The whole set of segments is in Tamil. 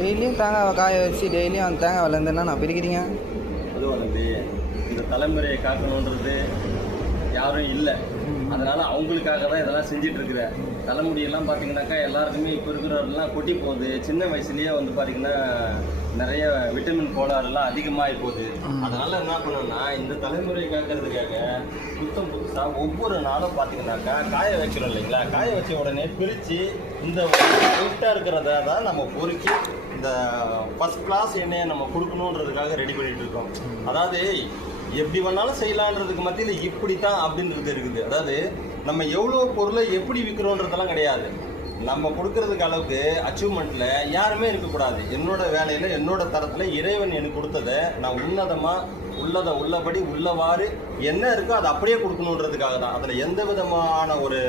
டெய்லியும் தேங்காய் காய வச்சு டெய்லியும் அந்த தேங்காய் விளையாண்டுன்னா நான் பிரிக்கிறீங்க. அதுவும் வந்து இந்த தலைமுறையை காக்கணுன்றது யாரும் இல்லை. அதனால் அவங்களுக்காக தான் இதெல்லாம் செஞ்சிட்ருக்குற. தலைமுடியெல்லாம் பார்த்தீங்கன்னாக்கா எல்லாருக்குமே இப்போ இருக்கிறவரெல்லாம் கொட்டி போகுது. சின்ன வயசுலேயே வந்து பார்த்திங்கன்னா நிறைய விட்டமின் கோளாறுலாம் அதிகமாகி போகுது. அதனால் என்ன பண்ணணும்னா இந்த தலைமுறையை காக்கிறதுக்காக புதுசாக ஒவ்வொரு நாளும் பார்த்தீங்கன்னாக்கா காய வைக்கிறோம் இல்லைங்களா, காய வச்ச உடனே பிரித்து இந்த ஒயிட்டாக இருக்கிறத தான் நம்ம பொறுக்கி இந்த ஃபஸ்ட் கிளாஸ் எண்ணெயை நம்ம கொடுக்கணுன்றதுக்காக ரெடி பண்ணிகிட்டு இருக்கோம். அதாவது எப்படி வேணாலும் செய்யலான்றதுக்கு மத்தியில் இப்படி தான் அப்படின்றது இருக்குது. அதாவது நம்ம எவ்வளோ பொருளை எப்படி விற்கிறோன்றதெல்லாம் கிடையாது. நம்ம கொடுக்கறதுக்கு அளவுக்கு அச்சீவ்மெண்ட்டில் யாருமே இருக்கக்கூடாது. என்னோட வேலையில் என்னோட தரத்தில் இறைவன் எனக்கு கொடுத்ததை நான் உன்னதமாக உள்ளதை உள்ளபடி உள்ளவாறு என்ன இருக்கோ அதை அப்படியே கொடுக்கணுன்றதுக்காக தான். அதில் எந்த விதமான ஒரு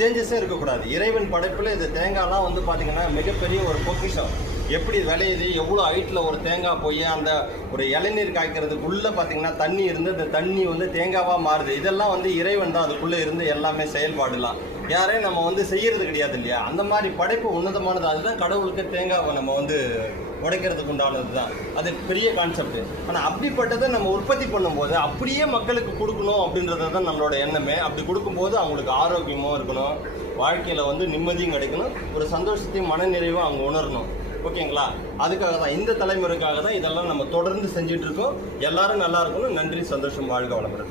சேஞ்சஸும் இருக்கக்கூடாது. இறைவன் படைப்பில் இந்த தேங்காய்லாம் வந்து பார்த்திங்கன்னா மிகப்பெரிய ஒரு பொக்கிஷம். எப்படி விளையுது, எவ்வளோ ஹைட்டில் ஒரு தேங்காய் போய் அந்த ஒரு இளநீர் காய்க்கிறதுக்குள்ளே பார்த்திங்கன்னா தண்ணி இருந்து அந்த தண்ணி வந்து தேங்காவாக மாறுது. இதெல்லாம் வந்து இறைவன் தான் அதுக்குள்ளே இருந்து எல்லாமே செயல்பாடுலாம் யாரையும் நம்ம வந்து செய்கிறது கிடையாது இல்லையா. அந்த மாதிரி படைப்பு உன்னதமானது. அதுதான் கடவுளுக்கு தேங்காவை நம்ம வந்து உடைக்கிறதுக்கு உண்டானது தான். அது பெரிய கான்செப்ட். ஆனால் அப்படிப்பட்டதை நம்ம உற்பத்தி பண்ணும்போது அப்படியே மக்களுக்கு கொடுக்கணும் அப்படின்றது தான் நம்மளோட எண்ணமே. அப்படி கொடுக்கும்போது அவங்களுக்கு ஆரோக்கியமும் இருக்கணும், வாழ்க்கையில் வந்து நிம்மதியும் கிடைக்கணும், ஒரு சந்தோஷத்தையும் மனநிறைவும் அவங்க உணரணும். ஓகேங்களா? அதுக்காக தான் இந்த தலைமுறைக்காக தான் இதெல்லாம் நம்ம தொடர்ந்து செஞ்சுட்டு இருக்கோம். எல்லாரும் நல்லா இருக்கணும். நன்றி, சந்தோஷம், வாழ்க வளமுடன்.